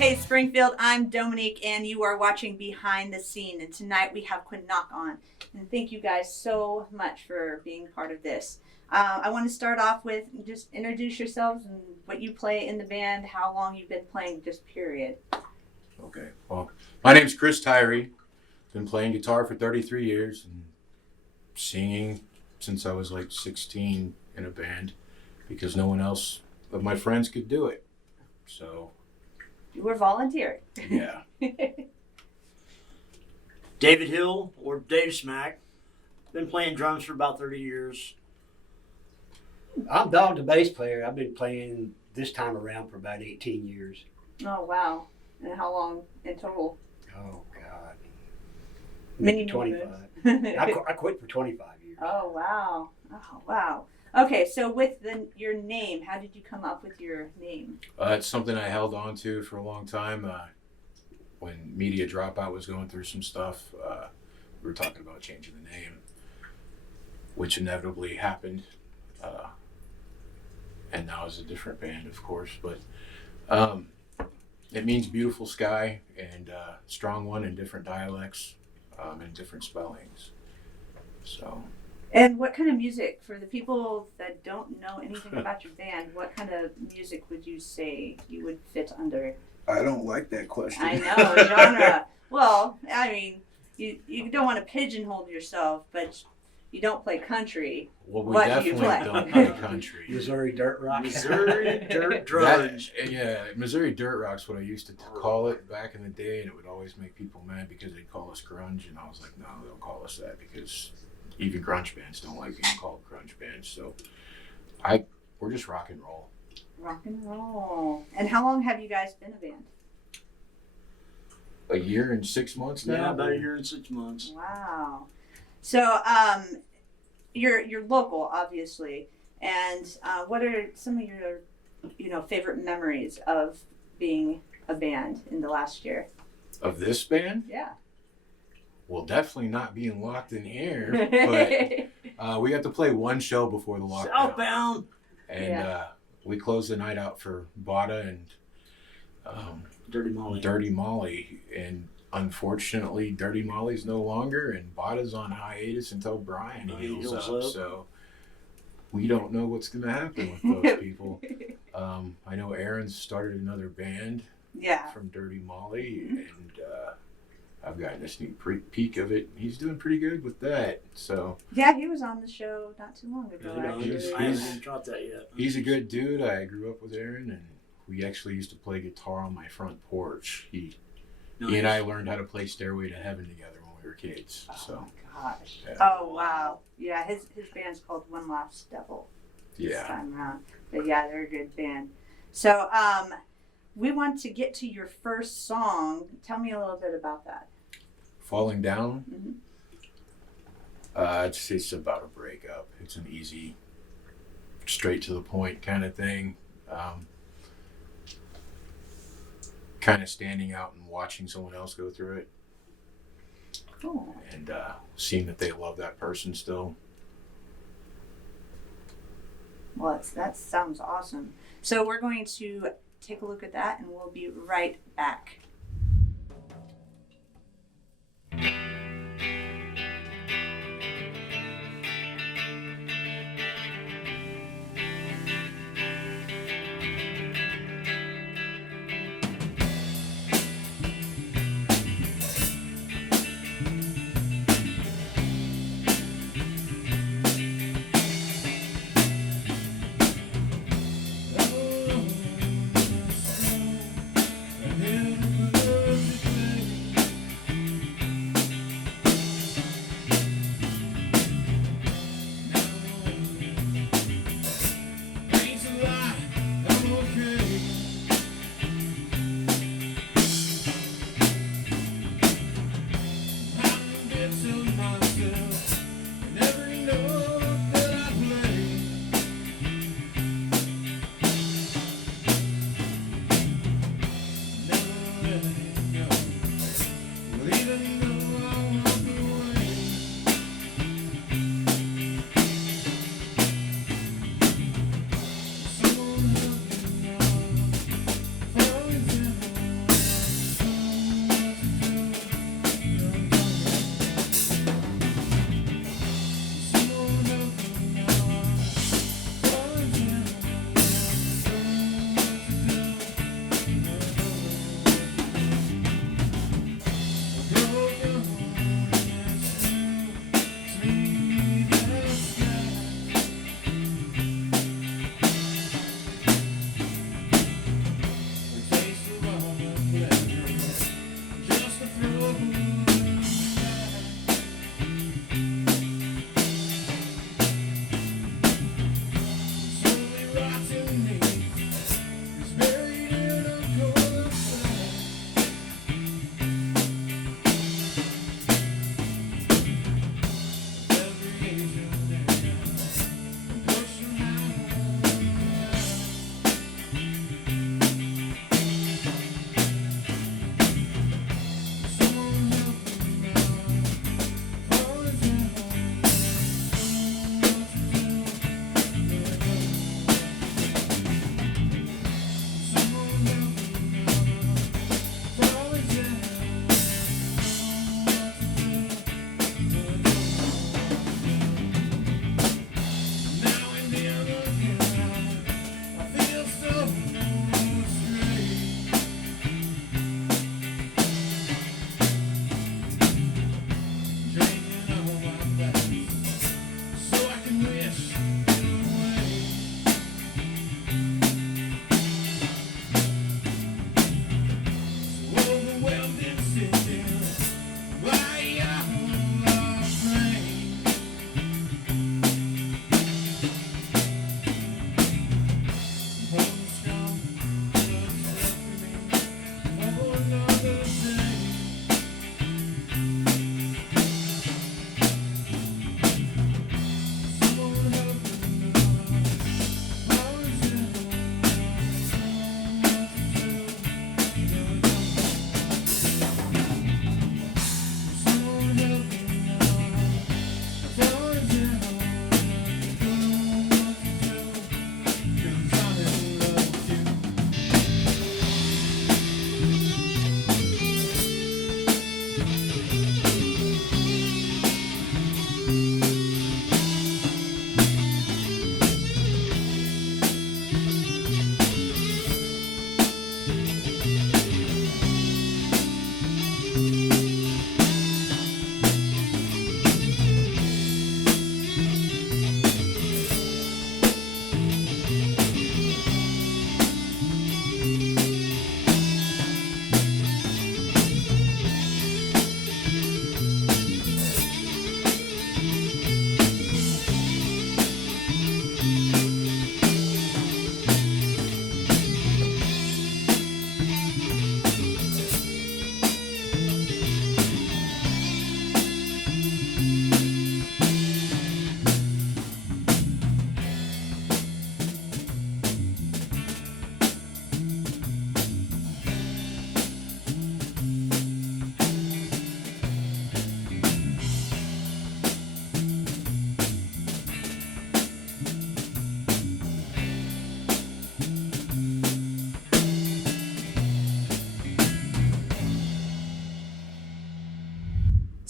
Hey Springfield, I'm Dominique and you are watching Behind the Scene, and tonight we have Quinock on. And thank you guys so much for being part of this. I want to start off with just introduce yourselves and what you play in the band, how long you've been playing, just period. Okay, well, my name's Chris Tyree. Been playing guitar for 33 years and singing since I was like 16 in a band because no one else of my friends could do it. So You were volunteering. yeah. David Hill, or Dave Smack. Been playing drums for about 30 years. I'm Dog, the bass player. I've been playing this time around for about 18 years. Oh wow. And how long in total? Oh, God. Many 25. moves. I quit for 25 years. Oh wow. Oh wow. Okay, so with your name, how did you come up with your name? It's something I held on to for a long time. When Media Dropout was going through some stuff, we were talking about changing the name, which inevitably happened. And now it's a different band, of course, but it means beautiful sky and strong one in different dialects and different spellings. So. And what kind of music, for the people that don't know anything about your band, what kind of music would you say you would fit under? I don't like that question. I know, genre. Well, I mean, you don't want to pigeonhole yourself, but you don't play country. Well, we What do you definitely play? don't play country. Missouri Dirt Rock. Missouri Dirt Grunge. Yeah, Missouri Dirt Rock's what I used to call it back in the day, and it would always make people mad because they'd call us grunge, and I was like, no, they'll call us that because even grunge bands don't like being called grunge bands. So we're just rock and roll. Rock and roll. And how long have you guys been a band? A year and 6 months now? Yeah, about a year and 6 months. Wow. So, you're local, obviously, and what are some of your, favorite memories of being a band in the last year? Of this band? Yeah. Well, definitely not being locked in here, but we got to play one show before the lockdown. Southbound. And we closed the night out for Bada and Dirty Molly. And unfortunately, Dirty Molly's no longer, and Bada's on hiatus until Brian heals up. So we don't know what's going to happen with those people. I know Aaron's started another band from Dirty Molly, and I've gotten a sneak peek of it. He's doing pretty good with that. So yeah, he was on the show not too long ago. I haven't dropped that yet. He's a good dude. I grew up with Aaron, and we actually used to play guitar on my front porch. He and I learned how to play Stairway to Heaven together when we were kids. So. Oh my gosh. Yeah. Oh wow. Yeah, his band's called One Last Devil. This Yeah. time around. But yeah, they're a good band. So we want to get to your first song. Tell me a little bit about that. Falling Down? Mm-hmm. It's about a breakup. It's an easy, straight to the point kind of thing. Kind of standing out and watching someone else go through it. Cool. And seeing that they love that person still. Well, that sounds awesome. So we're going to take a look at that and we'll be right back.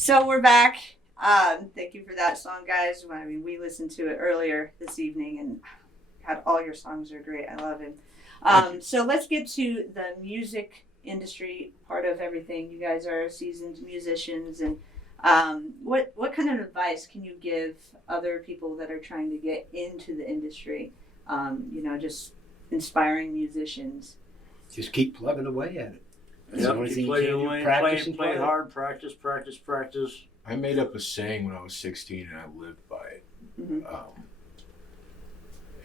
So we're back. Thank you for that song, guys. I mean, we listened to it earlier this evening, and God, all your songs are great. I love it. So let's get to the music industry part of everything. You guys are seasoned musicians, and what kind of advice can you give other people that are trying to get into the industry? Just inspiring musicians. Just keep plugging away at it. That's the only Keep thing you playing can do. away, Practice and play play. hard, practice. I made up a saying when I was 16, and I lived by it. Mhm.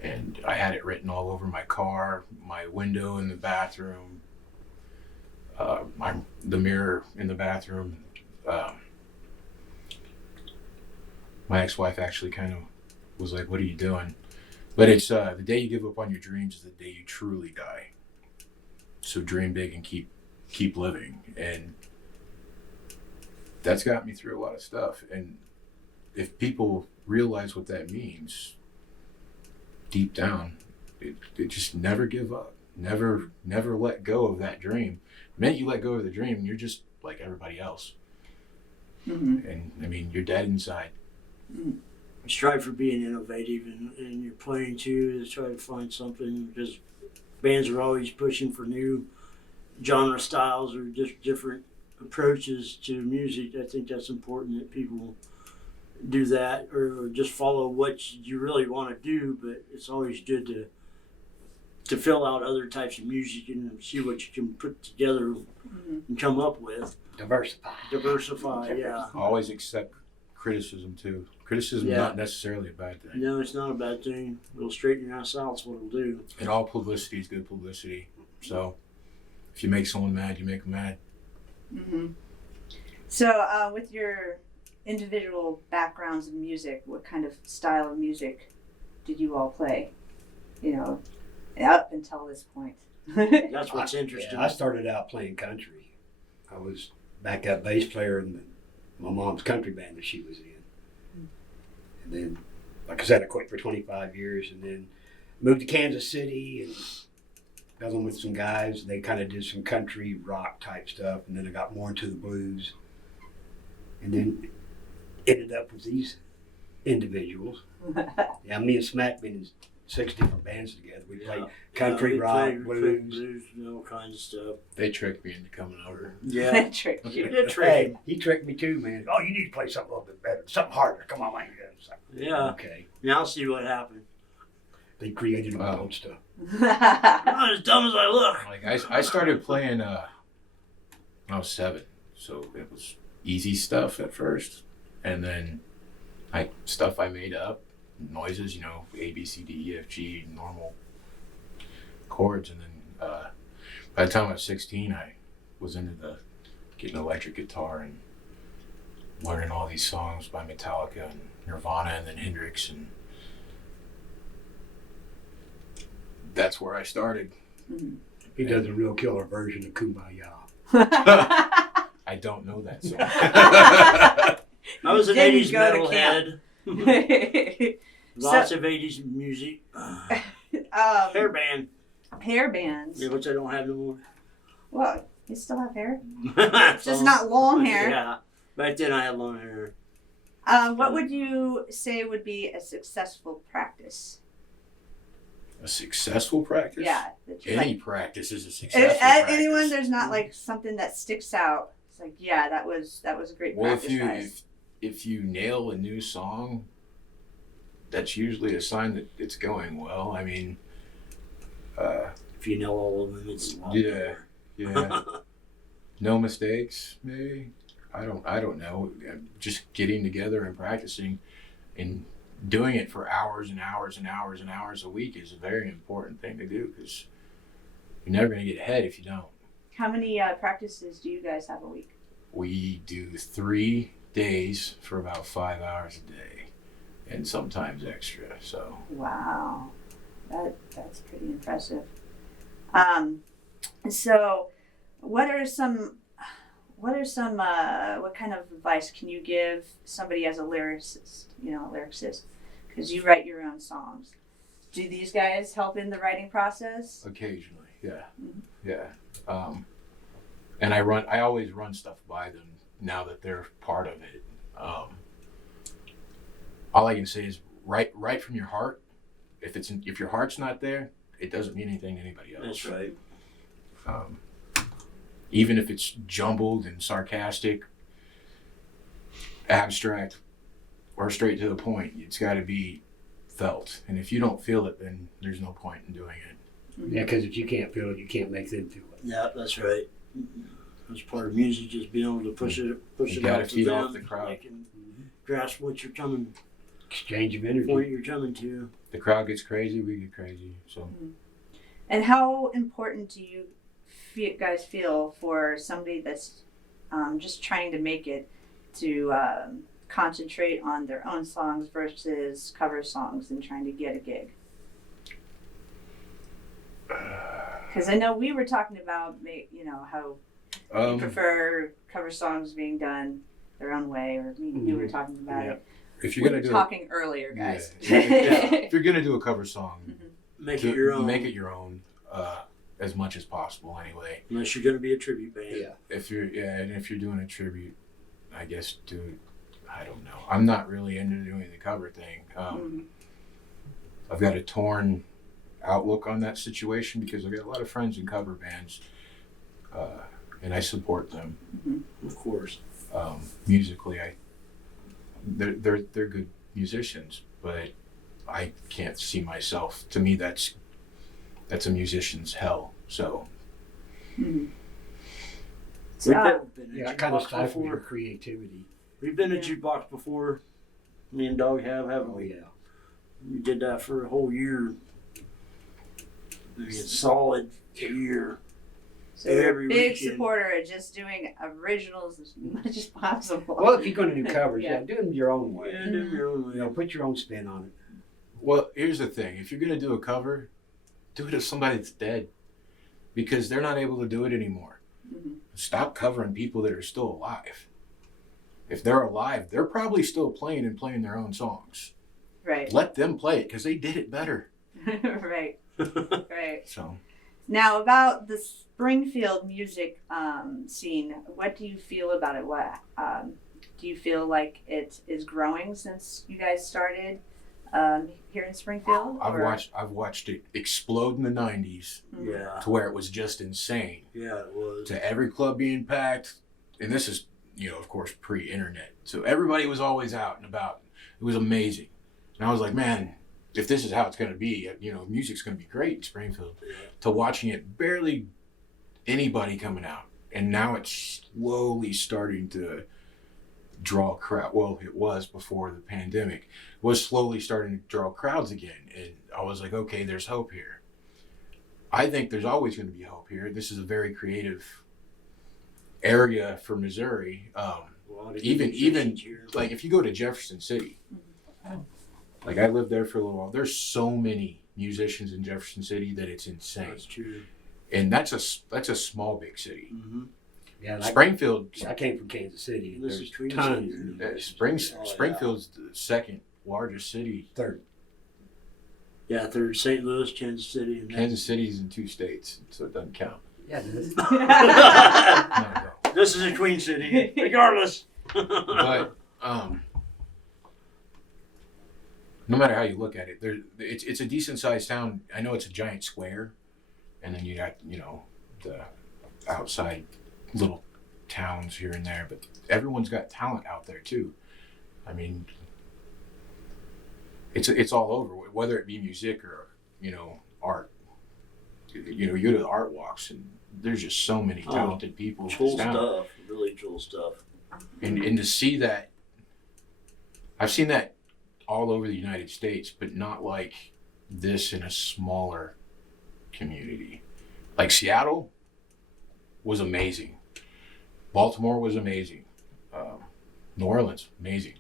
And I had it written all over my car, my window in the bathroom, the mirror in the bathroom. My ex-wife actually kind of was like, "What are you doing?" But it's the day you give up on your dreams is the day you truly die. So dream big and keep living, and that's got me through a lot of stuff. And if people realize what that means, deep down, it just never give up, never let go of that dream. The minute you let go of the dream, you're just like everybody else. Mm-hmm. And I mean, you're dead inside. Strive for being innovative in your playing too. To try to find something, because bands are always pushing for new genre styles or just different approaches to music. I think that's important that people do that, or just follow what you really want to do. But it's always good to fill out other types of music and see what you can put together and come up with. Diversify, yeah. Always accept criticism too. Criticism is not necessarily a bad thing. No, it's not a bad thing. It'll straighten your ass out. That's what it'll do. And all publicity is good publicity. So if you make someone mad, you make them mad. Mm-hmm. So with your individual backgrounds in music, what kind of style of music did you all play? Up until this point. That's what's interesting. Yeah, I started out playing country. I was backup bass player in my mom's country band that she was in. And then, like I said, I quit for 25 years and then moved to Kansas City and got on with some guys. They kind of did some country rock type stuff. And then I got more into the blues. And then ended up with these individuals. Yeah, me and Smack been in 6 different bands together. We played country, we rock, played blues. all kinds of stuff. They tricked me into coming over. Yeah. Trick you. Good trick. Hey, he tricked me too, man. Oh, you need to play something a little bit better, something harder. Come on, man. It's like, Yeah. okay. Now I'll see what happened. They created my own stuff. I'm not as dumb as I look. Like I started playing when I was 7, so it was easy stuff at first, and then stuff I made up, noises, A, B, C, D, E, F, G, normal chords, and then by the time I was 16, I was into getting electric guitar and learning all these songs by Metallica and Nirvana and then Hendrix, and that's where I started. He does a real killer version of Kumbaya. I don't know that song. I was an Didn't 80s go to camp. metalhead. Lots of 80s music. Hair band. Hair bands. Yeah, which I don't have no more. Well, you still have hair? It's Just not long hair. Yeah. Back then I had long hair. What would you say would be a successful practice? A successful practice? Yeah. that you Any like. practice is a successful practice. Anyone, there's not like something that sticks out. It's like, yeah, that was a great Well, practice, guys. if you nail a new song, that's usually a sign that it's going well. I mean, If you know all of them, it's a lot yeah, better. yeah. No mistakes, maybe. I don't know. Just getting together and practicing and doing it for hours and hours and hours and hours a week is a very important thing to do, because you're never going to get ahead if you don't. How many practices do you guys have a week? We do 3 days for about 5 hours a day, and sometimes extra. So Wow, that's pretty impressive. So, what kind of advice can you give somebody as a lyricist? Because you write your own songs. Do these guys help in the writing process? occasionally, yeah, Mhm. yeah. And I always run stuff by them, now that they're part of it. All I can say is write from your heart. If your heart's not there, it doesn't mean anything to anybody else. That's right. Even if it's jumbled and sarcastic, abstract, or straight to the point, it's got to be felt. And if you don't feel it, then there's no point in doing it. Yeah, because if you can't feel it, you can't make them feel it. Yeah, that's right. That's part of music, just being able to push it You gotta out to feed them. off the crowd. They can grasp what you're coming, Exchange of point energy. you're coming to. The crowd gets crazy, we get crazy. So And how important do you guys feel for somebody that's just trying to make it to concentrate on their own songs versus cover songs and trying to get a gig? Because I know we were talking about, how you prefer cover songs being done their own way, or you were talking about it. if you're We gonna were do talking earlier, guys. if you're gonna do a cover song, Make it your own. Make it your own, as much as possible. Anyway, Unless you're going to be a tribute band. Yeah. if you're doing a tribute, I guess I don't know. I'm not really into doing the cover thing. I've got a torn outlook on that situation because I've got a lot of friends in cover bands, and I support them. Of course. Musically, they're good musicians, but I can't see myself. To me, that's a musician's hell. So Mm-hmm. We've So, been Yeah, at it kind of Jukebox stifles your before. creativity. We've been at Yeah. Jukebox before. Me and Dog haven't Oh, we? yeah. We did that for a whole year. I mean, solid year. so you're a every big weekend. supporter of just doing originals as much as possible. Well, if you're going to do covers, Yeah. do them your own way. Yeah, do your own way. Put your own spin on it. well, here's the thing: if you're gonna do a cover, do it of somebody that's dead, because they're not able to do it anymore. Mhm. Stop covering people that are still alive. If they're alive, they're probably still playing their own songs. Right. Let them play it because they did it better. Right. Right. So Now, about the Springfield music scene, what do you feel about it? What do you feel like it is growing since you guys started here in Springfield? I've watched it explode in the '90s Yeah. to where it was just insane. Yeah, it was. To every club being packed, and this is, of course, pre-internet. So everybody was always out and about. It was amazing. And I was like, man, if this is how it's going to be, music's going to be great in Springfield. Yeah. To watching it, barely anybody coming out. And now it's slowly starting to draw a crowd. Well, it was before the pandemic. It was slowly starting to draw crowds again. And I was like, okay, there's hope here. I think there's always going to be hope here. This is a very creative area for Missouri. Even like if you go to Jefferson City, like I lived there for a little while. There's so many musicians in Jefferson City that it's insane, That's true. and that's a small big city. Mm-hmm. Yeah, Springfield, I came from Kansas City. This There's is Twin tons. Cities. Springfield's the second largest city. Third. Yeah, third St. Louis, Kansas City, and Kansas City's in 2 states, so it doesn't count. Yeah, it is. No, it don't. this is a Queen City, regardless. But no matter how you look at it, it's a decent sized town. I know it's a giant square, and then you got the outside little towns here and there, but everyone's got talent out there too. I mean, it's all over, whether it be music or art. You go to the art walks, and there's just so many talented people. in Cool this town. stuff, really cool stuff. And to see that, I've seen that all over the United States, but not like this in a smaller community. Like Seattle was amazing. Baltimore was amazing. New Orleans, amazing.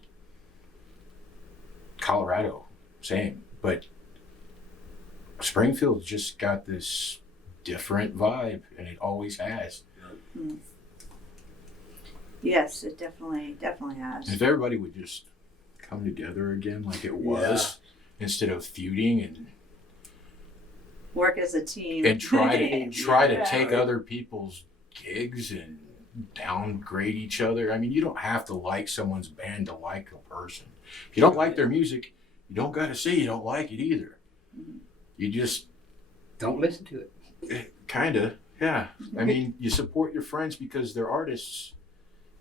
Colorado, same. But Springfield's just got this different vibe, and it always has. Yes, it definitely has. If everybody would just come together again like it was, instead of feuding and Work as a team. try to Yeah. take other people's gigs and downgrade each other. I mean, you don't have to like someone's band to like a person. If you don't like their music, you don't got to say you don't like it either. You just Don't listen to it. kind of, yeah. I mean, you support your friends because they're artists.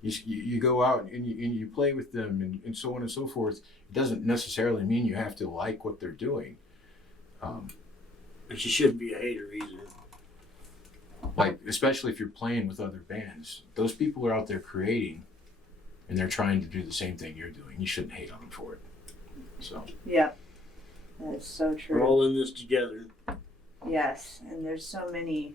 You go out and you play with them and so on and so forth. It doesn't necessarily mean you have to like what they're doing. But you shouldn't be a hater either. Like, especially if you're playing with other bands. Those people are out there creating, and they're trying to do the same thing you're doing. You shouldn't hate on them for it. So. Yeah, that's so true. We're all in this together. Yes, and there's so many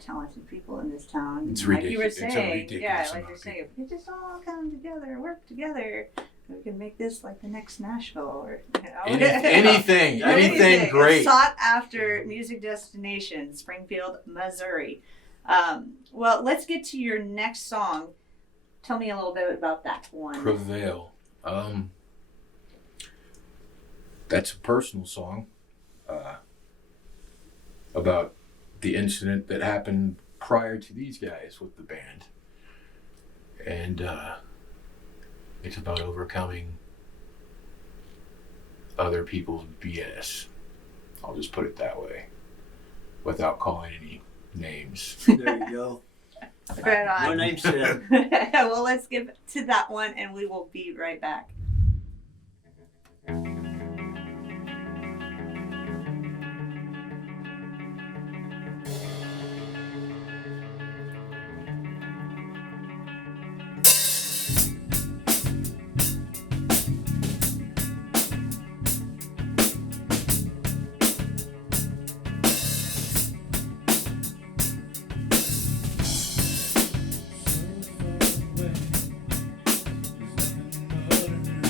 talented people in this town. It's like you were ridiculous. It's a saying, ridiculous yeah, like amount you're of saying, if we just all come together, work together, we can make this like the next Nashville or Anything great. Sought after music destination, Springfield, Missouri. Well, let's get to your next song. Tell me a little bit about that one. Prevail. That's a personal song about the incident that happened prior to these guys with the band. And it's about overcoming other people's BS. I'll just put it that way, without calling any names. There you go. Right on. No name said. Well, let's get to that one and we will be right back. So far away, there's nothing more than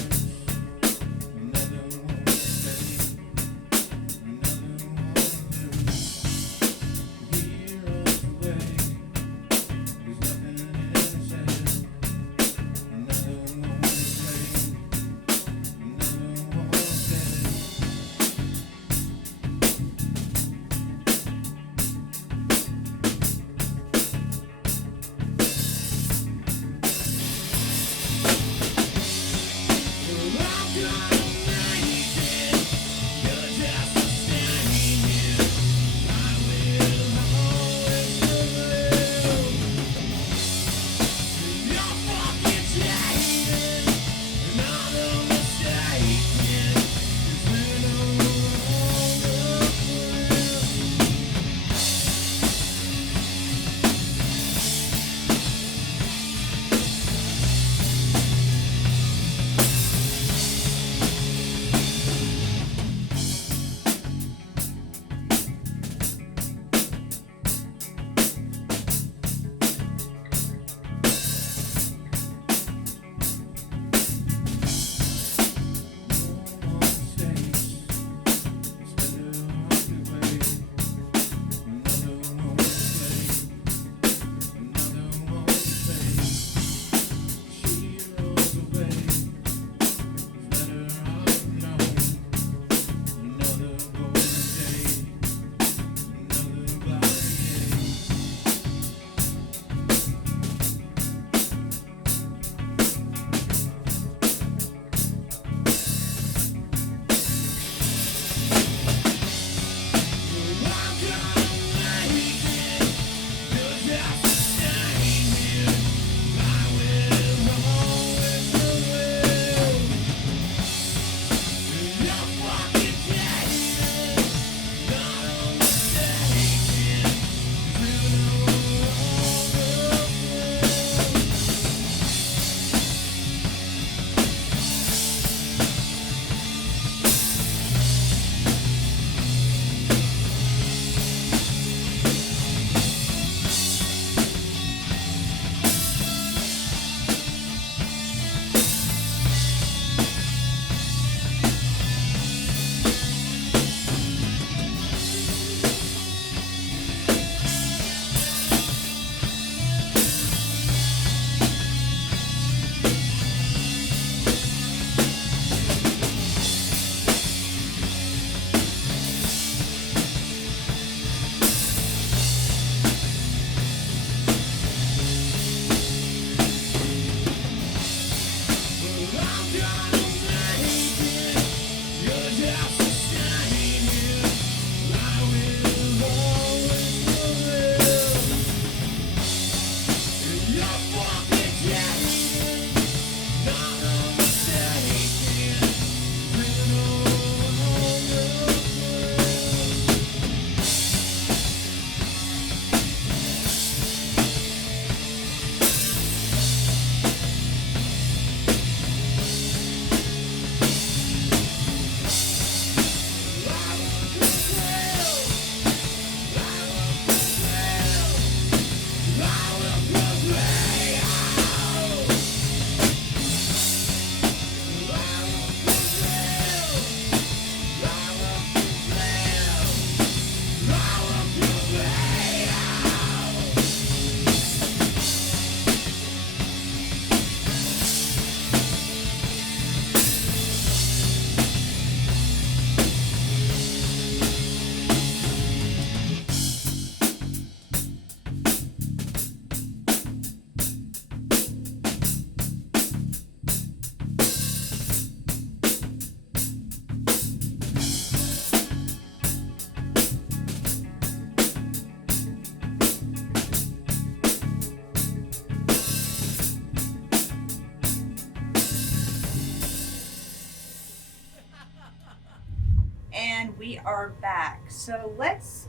we are back. So let's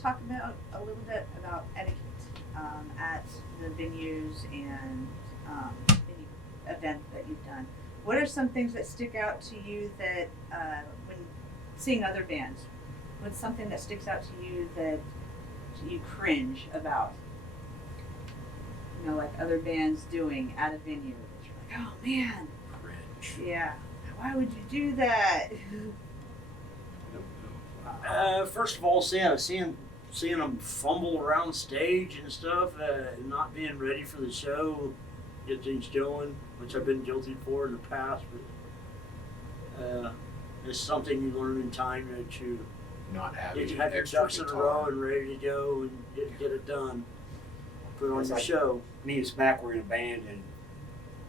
talk about a little bit about etiquette at the venues and any event that you've done. What are some things that stick out to you that when seeing other bands, what's something that sticks out to you that you cringe about? You know, like other bands doing at a venue. You're like, oh man, Cringe. yeah. Why would you do that? First of all, seeing them fumble around stage and stuff, not being ready for the show, get things going, which I've been guilty for in the past. But it's something you learn in time that you Not having have your extra ducks in a guitar. row and ready to go and get it done. Put on It's your like- show. Me and Smack were in a band, and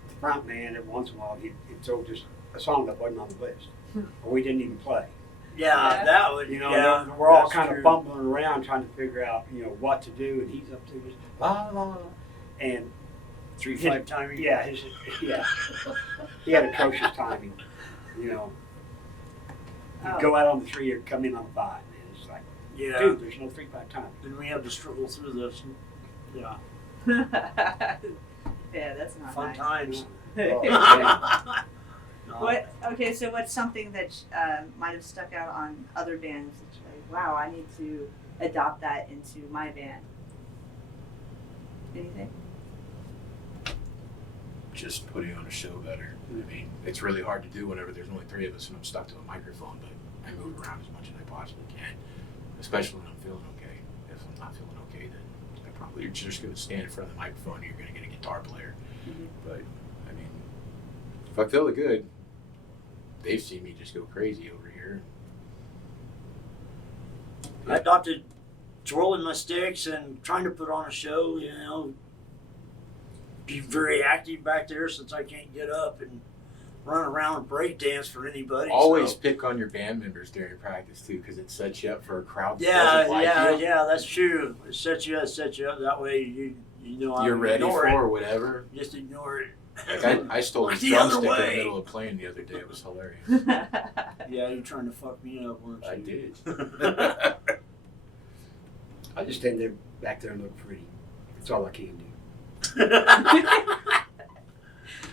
the front man, every once in a while, he'd throw just a song that wasn't on the list, or we didn't even play. Yeah, that would, You know, yeah, we're all that's kind true. of bumbling around trying to figure out, what to do, and he's up there just la la la, and 3/5 timing. yeah, he had atrocious timing. He'd Oh. go out on the 3 or come in on the 5, and it's like, Yeah. dude, there's no 3/5 timing. And we have to struggle through this. Yeah. Yeah, that's not Fun nice. times. Oh, yeah. Okay, so what's something that might have stuck out on other bands that you're like, wow, I need to adopt that into my band? Anything? Just putting on a show better. I mean, it's really hard to do whenever there's only 3 of us and I'm stuck to a microphone, but I move around as much as I possibly can, especially when I'm feeling okay. If I'm not feeling okay, then I probably you're just going to stand in front of the microphone and you're going to get a guitar player. Mhm. But, I mean, if I feel good, they've seen me just go crazy over here. I adopted twirling my sticks and trying to put on a show, be very active back there since I can't get up and run around and break dance for anybody. Always so. pick on your band members during practice, too, because it sets you up for a crowd that Yeah, doesn't like you. yeah, that's true. It sets you up. That way you know I'm You're ready ignore for it. whatever. Just ignore it. Like I stole a Look the other drumstick in the way. middle of playing the other day. It was hilarious. Yeah, you're trying to fuck me up, weren't you? I did. I just stand there back there and look pretty. That's all I can do.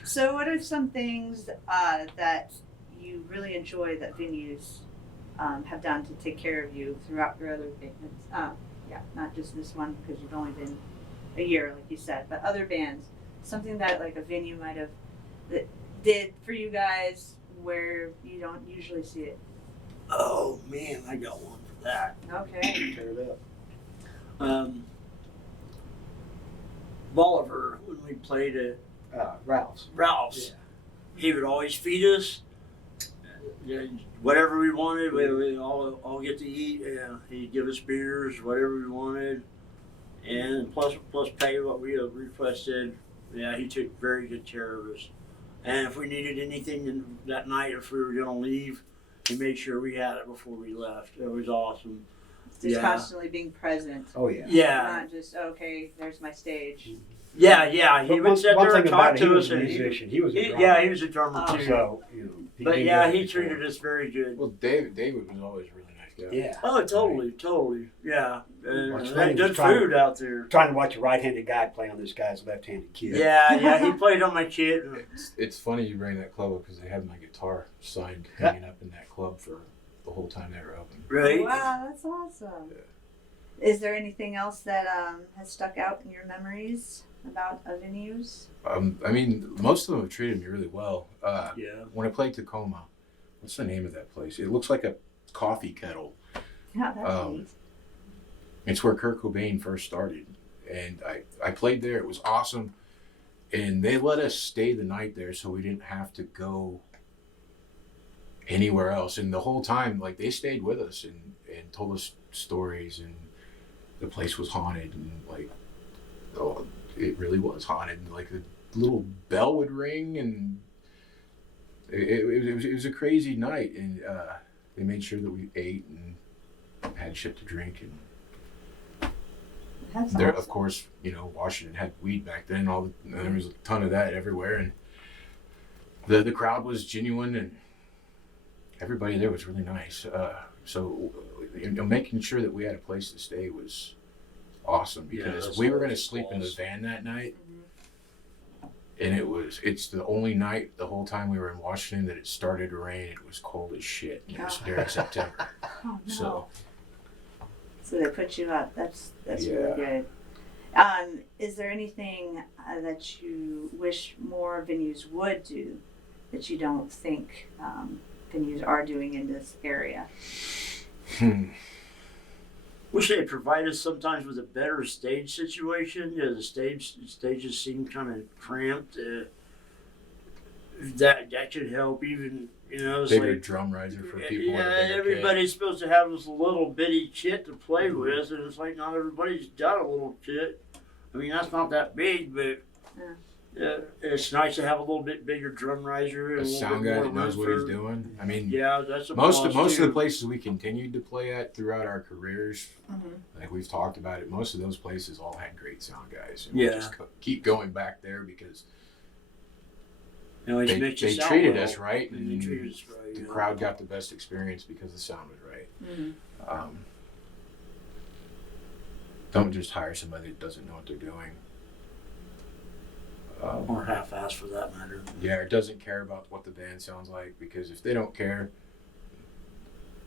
So what are some things that you really enjoy that venues have done to take care of you throughout your other bands? Not just this one because you've only been a year, like you said, but other bands. Something that like a venue might have that did for you guys where you don't usually see it. Oh man, I got one for that. Okay. Tear it up. Bolivar, when we played at Ralph's. Ralph's, he would always feed us. Whatever we wanted, we all get to eat. He'd give us beers, whatever we wanted, and plus pay what we had requested. Yeah, he took very good care of us. And if we needed anything that night, if we were gonna leave, he made sure we had it before we left. It was awesome. Just Yeah. constantly being present. Oh yeah. Yeah, Not just okay, there's my stage. yeah. He But would sit one there and thing about talk it, he to was us, a and musician. He was a drummer. yeah, he was a drummer Oh. too. So But did yeah, good he before. treated us very good. Well, David was always a really nice guy. Yeah. Oh, totally. Yeah, What's and funny good was trying- food out there. Trying to watch a right-handed guy play on this guy's left-handed kid. Yeah, he played on my kit. It's funny you bring that club up because they had my guitar signed hanging up in that club for the whole time they were open. Right? Wow, that's awesome. Is there anything else that has stuck out in your memories about venues? I mean, most of them have treated me really well. Yeah. When I played Tacoma, what's the name of that place? It looks like a coffee kettle. Yeah, that's neat. It's where Kurt Cobain first started. And I played there. It was awesome. And they let us stay the night there so we didn't have to go anywhere else. And the whole time, like, they stayed with us and told us stories. And the place was haunted. And, like, it really was haunted. And, like, the little bell would ring. And it was a crazy night. And they made sure that we ate and had shit to drink. And That's there, awesome. of course, Washington had weed back then. There was a ton of that everywhere, and the crowd was genuine, and everybody there was really nice. So, making sure that we had a place to stay was awesome because that's we were going to always a sleep in the plus. van that night. And it's the only night the whole time we were in Washington that it started to rain. It was cold as shit. It was during September. Oh no. So they put you up. That's Yeah. really good. Is there anything that you wish more venues would do that you don't think venues are doing in this area? Wish they provide us sometimes with a better stage situation. The stages seem kind of cramped. That could help. Even it's bigger like drum riser for people. with a bigger everybody's supposed to have this little bitty kit to play with, and it's like not everybody's got a little kit. I mean, that's not that big, but it's nice to have a little bit bigger drum riser kit. and A a little sound bit guy more that knows what room he's for- doing. I mean, Yeah, that's a most of plus, the too. places we continued to play at throughout our careers, Mm-hmm. like we've talked about it, most of those places all had great sound guys. And Yeah. we just keep going back there because Always they makes you sound treated well. us right, They and treated us right. the yeah. crowd got the best experience because the sound was right. Mm-hmm. Don't just hire somebody that doesn't know what they're doing. Or half-assed for that matter. Yeah, or doesn't care about what the band sounds like, because if they don't care,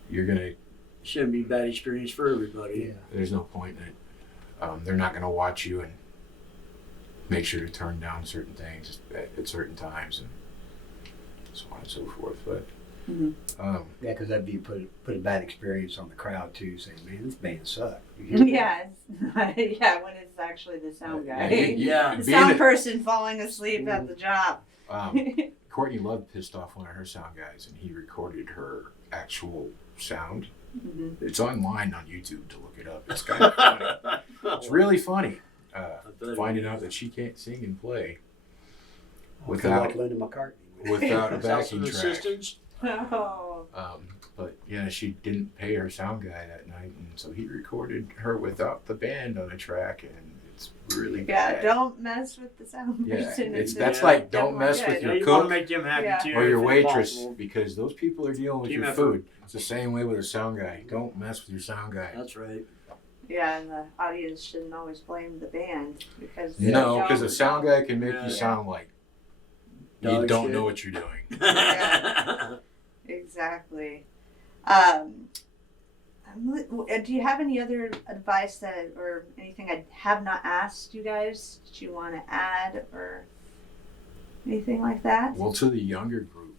you're gonna. Shouldn't be a bad experience for everybody. There's no point in it. They're not gonna watch you and make sure to turn down certain things at certain times and so on and so forth. But Yeah, because that'd be put a bad experience on the crowd too, saying, "Man, this band sucked." Yeah, yeah. When it's actually the sound guy, Yeah. the being sound a- person falling asleep at the job. Courtney Love pissed off one of her sound guys, and he recorded her actual sound. Mm-hmm. It's online on YouTube to look it up. It's kind of funny. It's really funny finding out that she can't sing and play Without like Linda McCartney. without a Without some backing track. assistance. Oh. But yeah, she didn't pay her sound guy that night, and so he recorded her without the band on a track, and it's really Yeah, bad. don't mess with the sound Yeah, person. that's like don't mess with You your want to cook make them happy Yeah. too. or your if waitress, possible. because those people are dealing with Team your effort. food. It's the same way with a sound guy. Don't mess with your sound guy. That's right. Yeah, and the audience shouldn't always blame the band because No, because a sound guy can make Yeah. you sound like you Dog don't shit. know what you're doing. Exactly. Do you have any other advice that, or anything I have not asked you guys that you want to add, or anything like that? Well, to the younger group,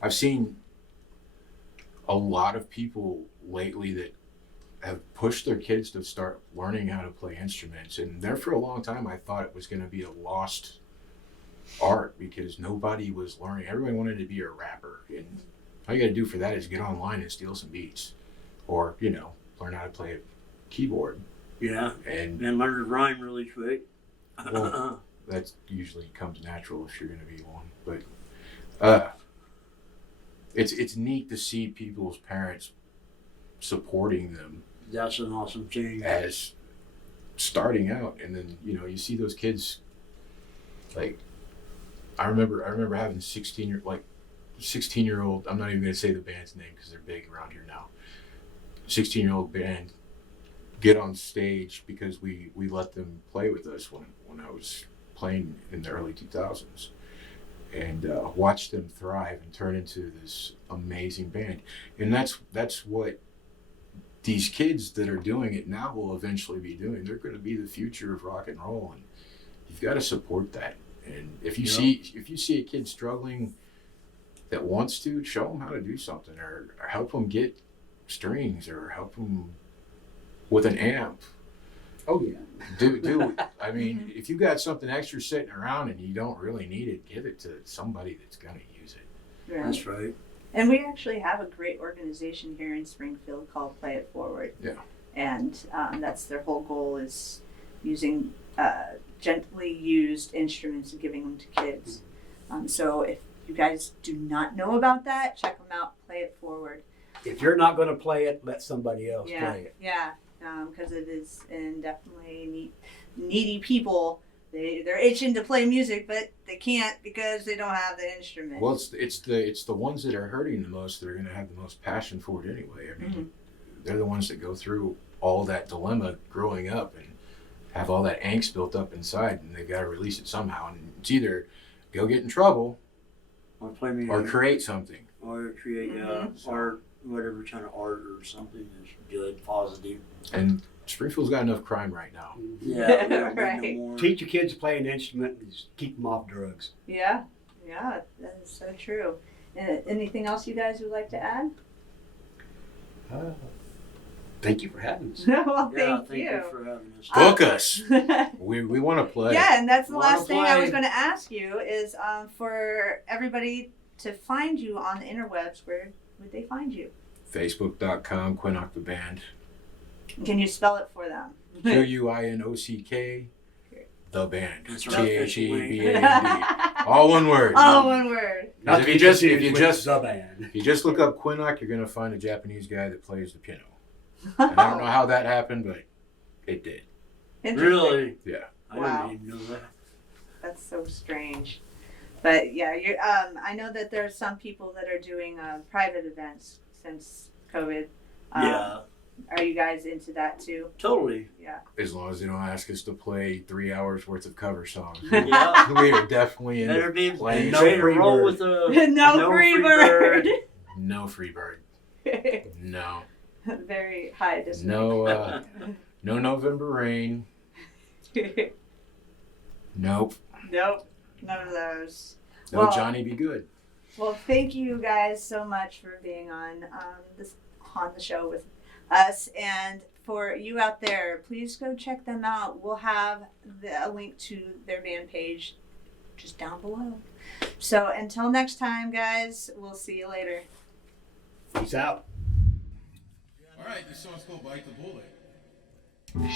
I've seen a lot of people lately that have pushed their kids to start learning how to play instruments. And there for a long time, I thought it was going to be a lost art because nobody was learning. Everybody wanted to be a rapper. And all you got to do for that is get online and steal some beats or, learn how to play a keyboard. Yeah. And And learn to rhyme really quick. Well, that usually comes natural if you're going to be one. But it's neat to see people's parents supporting them That's an awesome thing. as starting out, and then you see those kids. Like I remember having 16-year-old. I'm not even going to say the band's name because they're big around here now. 16-year-old band get on stage because we let them play with us when I was playing in the early 2000s, and watch them thrive and turn into this amazing band. And that's what these kids that are doing it now will eventually be doing. They're going to be the future of rock and roll, and you've got to support that. And if you see a kid struggling that wants to, show them how to do something, or help them get strings, or help them with an amp. Oh yeah. Do I mean, if you got something extra sitting around and you don't really need it, give it to somebody that's going to use it. Right. That's right. And we actually have a great organization here in Springfield called Play It Forward. Yeah. And that's their whole goal is using gently used instruments and giving them to kids. So if you guys do not know about that, check them out. Play It Forward. If you're not going to play it, let somebody else play it. Yeah. Because it is, and definitely needy people they're itching to play music, but they can't because they don't have the instrument. Well, it's the ones that are hurting the most that are going to have the most passion for it anyway. I mean, they're the ones that go through all that dilemma growing up and have all that angst built up inside, and they've got to release it somehow. And it's either go get in trouble Or play music. or create something. Or create art, whatever kind of art or something that's good, positive. And Springfield's got enough crime right now. Yeah, we don't Right. need no more. Teach your kids to play an instrument and just keep them off drugs. Yeah, that is so true. Anything else you guys would like to add? Thank you for having us. Well, Yeah, thank you. for having us. Book us. We want to play. Yeah, and that's the Wanna last thing I was play. going to ask you is for everybody to find you on the interwebs. Where would they find you? Facebook.com, Quinock the Band. Can you spell it for them? Quinock, the band. That's right. Theband. All one word. All one word. Because if you just the band. If you just look up Quinock, you're gonna find a Japanese guy that plays the piano. And I don't know how that happened, but it did. Interesting. Really? Yeah. I Wow. didn't even know that. That's so strange. But yeah, I know that there are some people that are doing private events since COVID. Yeah, Are you guys into that too? totally. Yeah. As long as they don't ask us to play 3 hours worth of cover songs. Yeah. We are definitely Better into be playing. no ready to free roll bird. with a no free bird. No free bird. No. Very high decimal. No no November rain. Nope. Nope. None of those. No Well- Johnny Be Good. Well, thank you guys so much for being on the show with us, and for you out there, please go check them out. We'll have a link to their band page just down below. So until next time, guys, we'll see you later. Peace out. All right, this song's called Bite the Bullet.